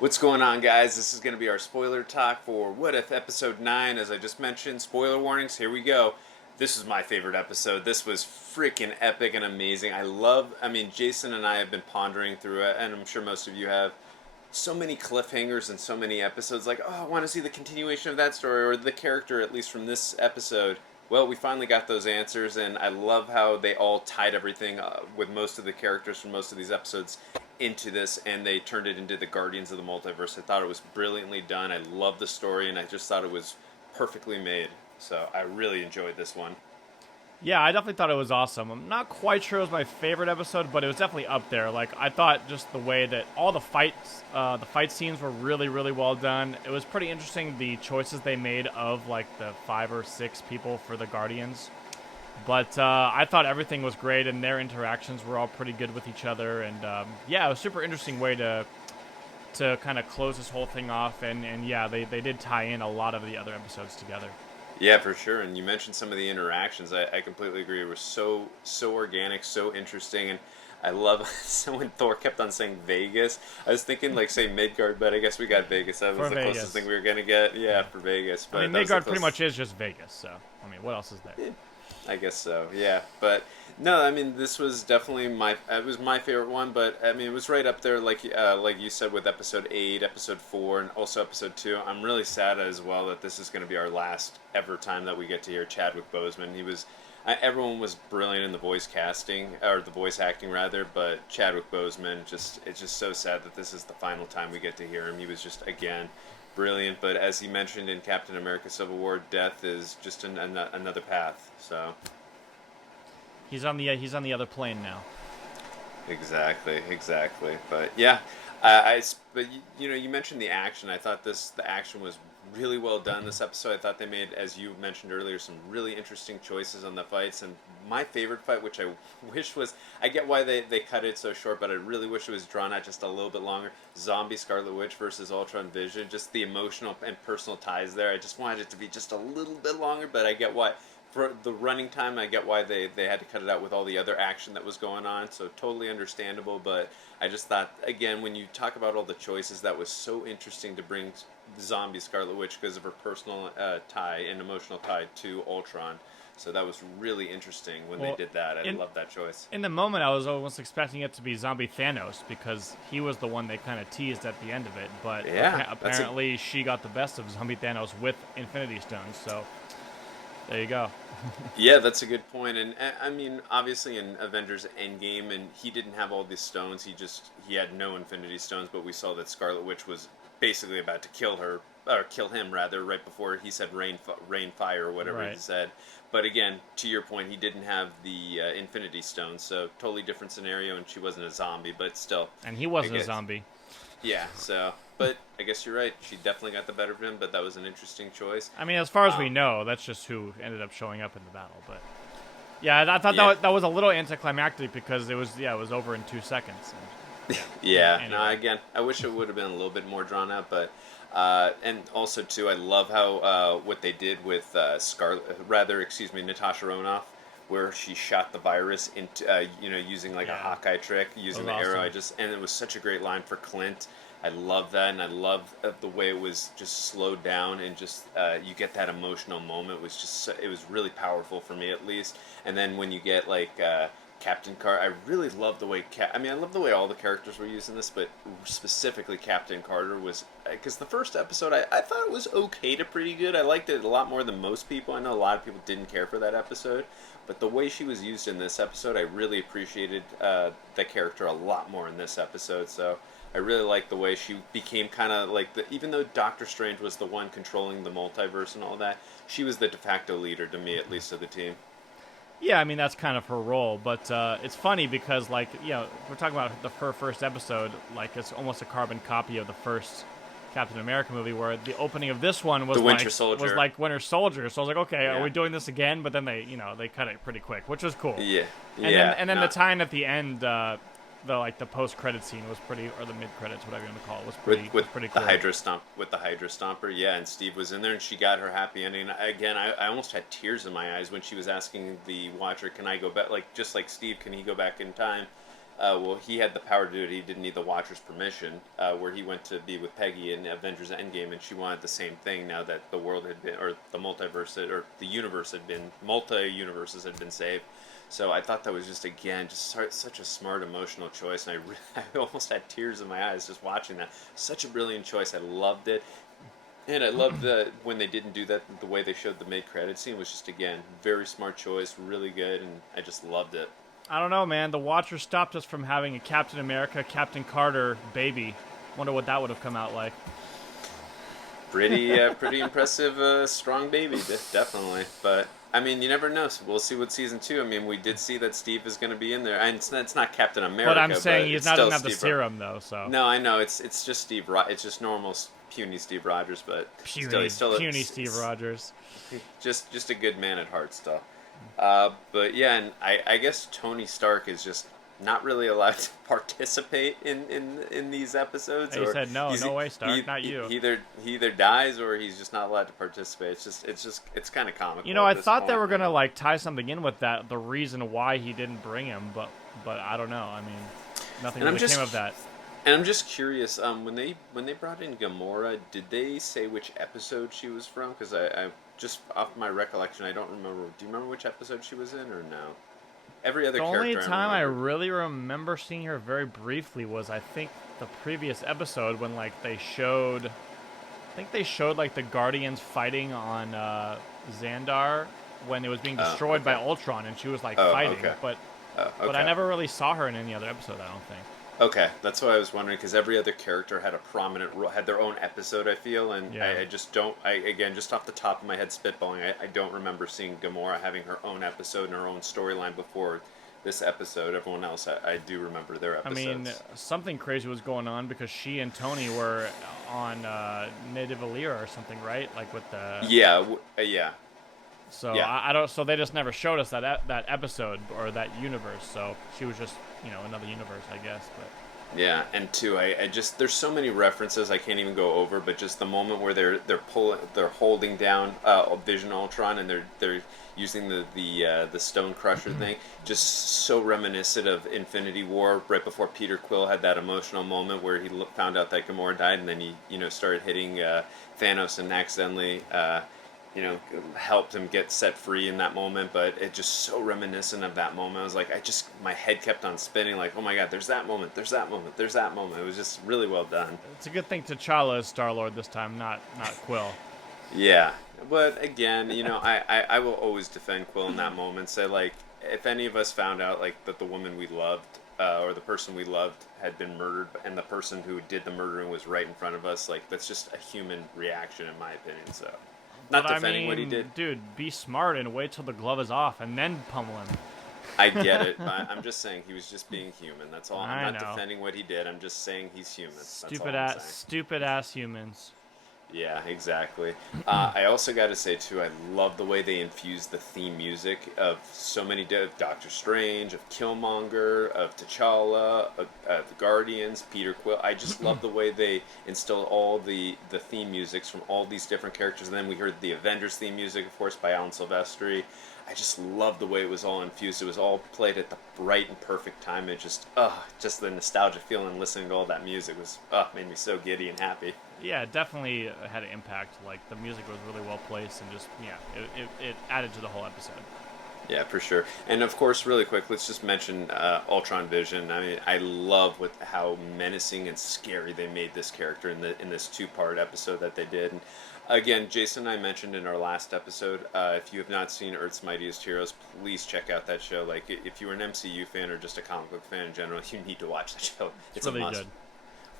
What's going on, guys? This is going to be our spoiler talk for What If Episode 9. As I just mentioned, spoiler warnings, here we go. This is my favorite episode. This was freaking epic and amazing. Jason and I have been pondering through it, and I'm sure most of you have. So many cliffhangers and so many episodes, like, oh, I want to see the continuation of that story, or the character, at least from this episode. Well, we finally got those answers, and I love how they all tied everything with most of the characters from most of these episodes into this, and they turned it into the Guardians of the Multiverse. I thought it was brilliantly done. I love the story, and I just thought it was perfectly made. So I really enjoyed this one. Yeah, I definitely thought it was awesome. I'm not quite sure it was my favorite episode, but it was definitely up there. Like, I thought just the way that all the fight scenes were really, really well done. It was pretty interesting, the choices they made of, like, the 5 or 6 people for the Guardians. But I thought everything was great, and their interactions were all pretty good with each other. And, yeah, it was a super interesting way to kind of close this whole thing off. And yeah, they did tie in a lot of the other episodes together. Yeah, for sure. And you mentioned some of the interactions. I completely agree. It was so organic, so interesting, and I love when Thor kept on saying Vegas. I was thinking like say Midgard, but I guess we got Vegas. That was For the Vegas. closest thing we were gonna get. Yeah, for Vegas. But I mean, Midgard pretty much is just Vegas, so, I mean, what else is there? I guess so. Yeah, but no, I mean this was definitely it was my favorite one, but I mean it was right up there, like you said, with episode 8, episode 4, and also episode 2. I'm really sad as well that this is going to be our last ever time that we get to hear Chadwick Boseman. He was everyone was brilliant in the voice casting, or the voice acting rather, but Chadwick Boseman, it's just so sad that this is the final time we get to hear him. He was just, again, brilliant, but as he mentioned in Captain America Civil War, death is just another path. So He's on the other plane now. exactly. But yeah, but you mentioned the action. I thought the action was really well done this episode. I thought they made, as you mentioned earlier, some really interesting choices on the fights. And my favorite fight, which I wish was, I get why they cut it so short, but I really wish it was drawn out just a little bit longer. Zombie Scarlet Witch versus Ultron Vision, just the emotional and personal ties there. I just wanted it to be just a little bit longer, but I get why. For the running time, I get why they had to cut it out with all the other action that was going on, so totally understandable. But I just thought, again, when you talk about all the choices, that was so interesting to bring Zombie Scarlet Witch because of her personal tie and emotional tie to Ultron. So that was really interesting when they did that. I love that choice. In the moment, I was almost expecting it to be Zombie Thanos because he was the one they kind of teased at the end of it. But yeah, apparently she got the best of Zombie Thanos with Infinity Stones, so there you go. Yeah, that's a good point. And I mean, obviously in Avengers Endgame, and he didn't have all these stones. He had no Infinity Stones, but we saw that Scarlet Witch was basically about to kill her, or kill him rather, right before he said rain fire or whatever Right. he said. But again, to your point, he didn't have the Infinity Stones, so totally different scenario, and she wasn't a zombie, but still. And he wasn't a zombie. Yeah, so, but I guess you're right. She definitely got the better of him, but that was an interesting choice. I mean, as far as we know, that's just who ended up showing up in the battle. But yeah, I thought Yeah. that was a little anticlimactic because it was over in 2 seconds. Yeah, Anyway. no, again, I wish it would have been a little bit more drawn out, but and also too, I love how what they did with Natasha Romanoff, where she shot the virus into using like a Hawkeye trick, using the arrow. Awesome. And it was such a great line for Clint. I love that, and I love the way it was just slowed down, and just you get that emotional moment. It was just it was really powerful for me, at least. And then when you get like Captain Carter, I really love the way I love the way all the characters were used in this, but specifically Captain Carter was, because the first episode I thought it was okay to pretty good. I liked it a lot more than most people. I know a lot of people didn't care for that episode, but the way she was used in this episode, I really appreciated the character a lot more in this episode. So I really like the way she became kind of like even though Doctor Strange was the one controlling the multiverse and all that, she was the de facto leader to me, at least, of the team. Yeah, I mean, that's kind of her role, but it's funny because, like, we're talking about her first episode, like, it's almost a carbon copy of the first Captain America movie, where the opening of this one was The Winter Soldier. was like Winter Soldier. So I was like, okay, Yeah. are we doing this again? But then they cut it pretty quick, which was cool. Yeah, And then the time at the end, the post credit scene was pretty, or the mid credits, whatever you want to call it, was pretty with pretty the cool. Hydra Stomper, yeah, and Steve was in there, and she got her happy ending. Again, I almost had tears in my eyes when she was asking the Watcher, "Can I go back?" Like just like Steve, can he go back in time? well, he had the power to do it. He didn't need the Watcher's permission. Where he went to be with Peggy in Avengers Endgame, and she wanted the same thing. Now that the world had been, or the multiverse, or the universe had been, multi-universes had been saved. So I thought that was just again just such a smart emotional choice, and I almost had tears in my eyes just watching that. Such a brilliant choice. I loved it. And I loved when they didn't do that, the way they showed the mid-credit scene was just, again, very smart choice, really good, and I just loved it. I don't know, man. The Watcher stopped us from having a Captain America, Captain Carter baby. Wonder what that would have come out like. Pretty impressive, strong baby, definitely. But, I mean, you never know. So we'll see what season 2. I mean, we did see that Steve is going to be in there. And it's not Captain America, But I'm saying he's not going to have the Steve serum, though, so. No, I know. It's just Steve. It's just normal puny Steve Rogers, but Puny Steve Rogers. Just a good man at heart still. But yeah, and I guess Tony Stark is just not really allowed to participate in these episodes. He said no way, Stark, not you. He either dies or he's just not allowed to participate. It's kind of comical. You know, I thought they were gonna like tie something in with that, the reason why he didn't bring him, but I don't know. I mean, nothing really came of that. And I'm just curious, when they brought in Gamora, did they say which episode she was from? Because I just off my recollection, I don't remember. Do you remember which episode she was in, or no? Every other character. The only time I really remember seeing her very briefly was, I think, the previous episode when like they showed like the Guardians fighting on Xandar when it was being destroyed by Ultron, and she was like fighting, okay. but Okay. I never really saw her in any other episode. I don't think. Okay, that's what I was wondering, because every other character had a prominent role, had their own episode, I feel, and Yeah. I just don't, again, just off the top of my head spitballing, I don't remember seeing Gamora having her own episode and her own storyline before this episode. Everyone else, I do remember their episodes. I mean, something crazy was going on because she and Tony were on Nidavellir or something, right? Like with the... Yeah. So Yeah. I don't. So they just never showed us that episode or that universe. So she was just another universe, I guess. But Yeah, and two, I just there's so many references I can't even go over, but just the moment where they're holding down Vision Ultron, and they're using the Stone Crusher thing, just so reminiscent of Infinity War, right before Peter Quill had that emotional moment where he found out that Gamora died, and then he started hitting Thanos and accidentally helped him get set free in that moment. But it just so reminiscent of that moment. I was like, my head kept on spinning, like, oh my god, there's that moment, there's that moment, there's that moment. It was just really well done. it's a good thing T'Challa is Star-Lord this time, not Quill. Yeah, but again, I will always defend Quill in that moment. Say, like, if any of us found out, like, that the woman we loved or the person we loved had been murdered, and the person who did the murdering was right in front of us, like, that's just a human reaction, in my opinion. So, not defending what he did. Dude, be smart and wait till the glove is off and then pummel him. I get it, but I'm just saying he was just being human. That's all. I'm not know. defending what he did. I'm just saying he's human. That's all Stupid I'm ass, saying. stupid ass humans. Yeah, exactly. I also got to say, too, I love the way they infused the theme music of so many, of Doctor Strange, of Killmonger, of T'Challa, of the Guardians, Peter Quill. I just love the way they instilled all the theme musics from all these different characters. And then we heard the Avengers theme music, of course, by Alan Silvestri. I just love the way it was all infused. It was all played at the right and perfect time. It just the nostalgia feeling listening to all that music was, made me so giddy and happy. Yeah, it definitely had an impact. Like, the music was really well placed, and just, it added to the whole episode. Yeah, for sure. And of course, really quick, let's just mention Ultron Vision. I mean, I love how menacing and scary they made this character in this two-part episode that they did. And again, Jason and I mentioned in our last episode, if you have not seen Earth's Mightiest Heroes, please check out that show. Like, if you're an MCU fan or just a comic book fan in general, you need to watch that show. It's really a must. good.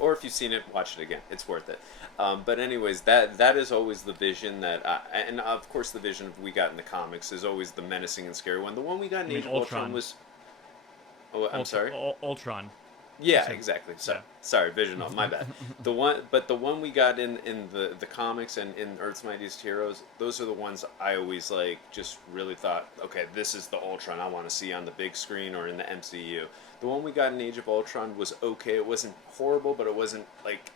Or if you've seen it, watch it again. It's worth it. But anyways, that is always the Vision that, and of course the Vision we got in the comics is always the menacing and scary one. The one we got in Age of Ultron was. Oh, I'm sorry. Ultron. Yeah, exactly. Yeah. Sorry, Vision. My bad. The one we got in the comics and in Earth's Mightiest Heroes, those are the ones I always just really thought, okay, this is the Ultron I want to see on the big screen or in the MCU. The one we got in Age of Ultron was okay. It wasn't horrible, but it wasn't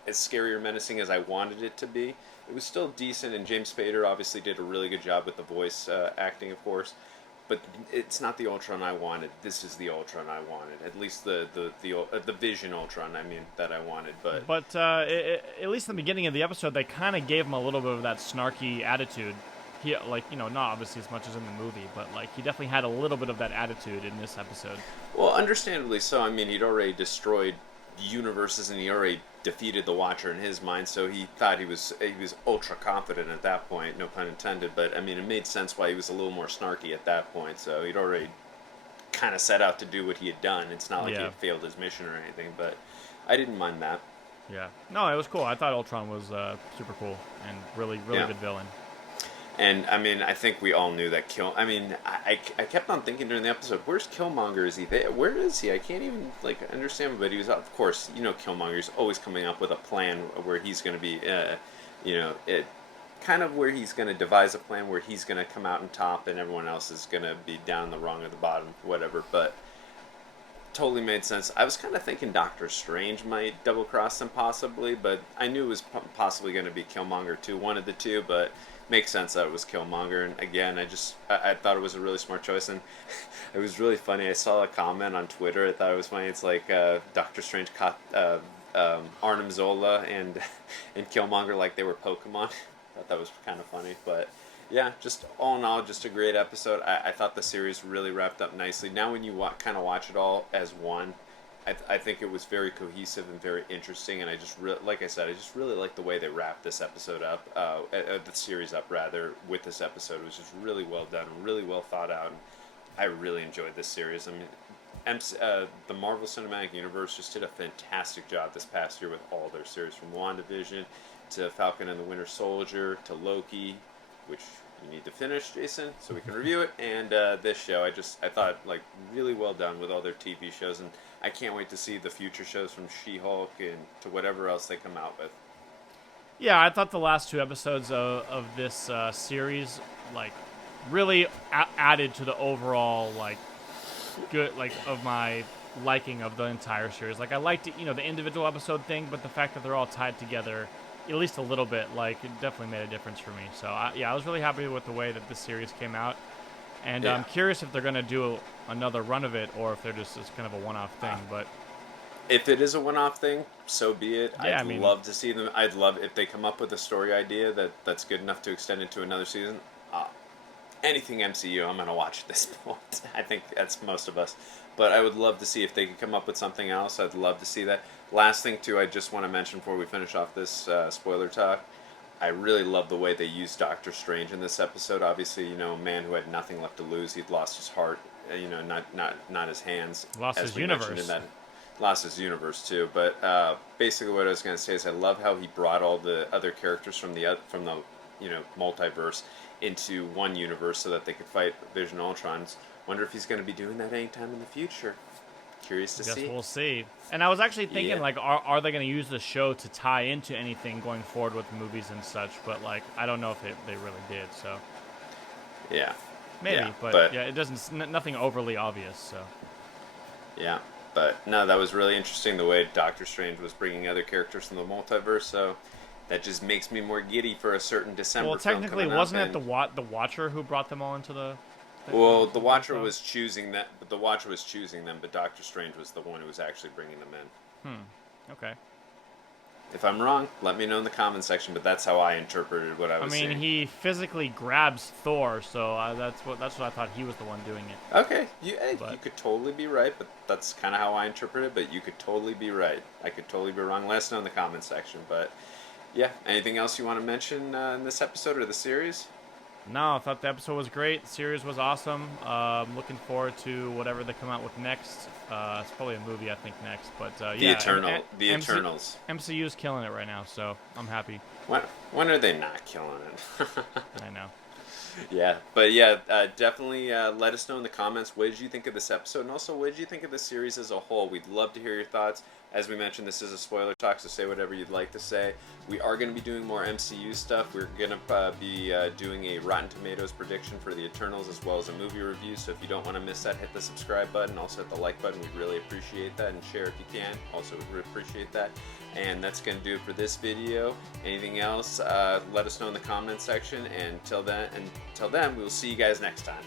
as scary or menacing as I wanted it to be. It was still decent, and James Spader obviously did a really good job with the voice acting, of course. but it's not the Ultron I wanted. This is the Ultron I wanted. At least the Vision Ultron, I mean, that I wanted. But at least in the beginning of the episode, they kind of gave him a little bit of that snarky attitude. He, like, not obviously as much as in the movie, but like he definitely had a little bit of that attitude in this episode. Well, understandably so. I mean, he'd already destroyed universes and he already defeated the Watcher in his mind, so he thought he was ultra confident at that point, no pun intended. But I mean, it made sense why he was a little more snarky at that point. So he'd already kind of set out to do what he had done. It's not like he had failed his mission or anything, but I didn't mind that. Yeah, no, it was cool. I thought Ultron was super cool and really good villain. And I mean, I think we all knew that I kept on thinking during the episode, where's Killmonger? Is he there? Where is he? I can't even understand. But he was, of course, Killmonger's always coming up with a plan where he's going to be, kind of where he's going to devise a plan where he's going to come out on top and everyone else is going to be down the wrong or the bottom, whatever. But totally made sense. I was kind of thinking Doctor Strange might double cross them possibly, but I knew it was possibly going to be Killmonger too, one of the two, but makes sense that it was Killmonger. And again, I thought it was a really smart choice, and it was really funny. I saw a comment on Twitter. I thought it was funny. It's like Doctor Strange caught Arnim Zola and Killmonger like they were Pokemon. I thought that was kind of funny, but yeah, just all in all, just a great episode. I thought the series really wrapped up nicely. Now when you kind of watch it all as one, I think it was very cohesive and very interesting, and I just like I said, I just really like the way they wrapped this episode up, the series up rather, with this episode. It was just really well done, really well thought out, and I really enjoyed this series. I mean, the Marvel Cinematic Universe just did a fantastic job this past year with all their series, from WandaVision to Falcon and the Winter Soldier to Loki, which you need to finish, Jason, so we can review it, and this show. I thought really well done with all their TV shows, and I can't wait to see the future shows from She-Hulk and to whatever else they come out with. Yeah, I thought the last two episodes of this series really added to the overall good of my liking of the entire series. I liked it, the individual episode thing, but the fact that they're all tied together at least a little bit, it definitely made a difference for me. So I was really happy with the way that this series came out. And I'm curious if they're going to do another run of it or if they're just kind of a one-off thing. But if it is a one-off thing, so be it. I'd love to see them. I'd love if they come up with a story idea that's good enough to extend into another season. Anything MCU, I'm going to watch at this point. I think that's most of us. But I would love to see if they could come up with something else. I'd love to see that. Last thing, too, I just want to mention before we finish off this spoiler talk. I really love the way they used Doctor Strange in this episode. Obviously, a man who had nothing left to lose. He'd lost his heart, not his hands. Lost his universe. Lost his universe too. But basically, what I was going to say is I love how he brought all the other characters from the multiverse into one universe so that they could fight Vision Ultrons. Wonder if he's going to be doing that anytime in the future. Curious to see. Guess we'll see. And I was actually thinking, are they going to use the show to tie into anything going forward with movies and such? But I don't know if they really did. So yeah, maybe. Yeah, but it doesn't. Nothing overly obvious. So yeah, but no, that was really interesting the way Doctor Strange was bringing other characters from the multiverse. So that just makes me more giddy for a certain December. Well, technically, wasn't it the Watcher who brought them all into the? Well, the Watcher was choosing that, but but Doctor Strange was the one who was actually bringing them in. Okay. If I'm wrong, let me know in the comment section. But that's how I interpreted what I was saying. He physically grabs Thor, so that's what I thought he was the one doing it. Okay, you could totally be right, but that's kind of how I interpret it. But you could totally be right. I could totally be wrong. Let us know in the comment section. But yeah, anything else you want to mention in this episode or the series? No, I thought the episode was great. The series was awesome. Looking forward to whatever they come out with next. It's probably a movie, I think, next. But the Eternals. MCU's killing it right now, so I'm happy. When are they not killing it? I know. Yeah, but yeah, definitely let us know in the comments, what did you think of this episode, and also what did you think of the series as a whole? We'd love to hear your thoughts. As we mentioned, this is a spoiler talk, so say whatever you'd like to say. We are going to be doing more MCU stuff. We're going to be doing a Rotten Tomatoes prediction for the Eternals, as well as a movie review, so if you don't want to miss that, hit the subscribe button, also hit the like button. We'd really appreciate that, and share if you can. Also, we'd appreciate that. And that's going to do it for this video. Anything else, let us know in the comment section. And until then, we'll see you guys next time.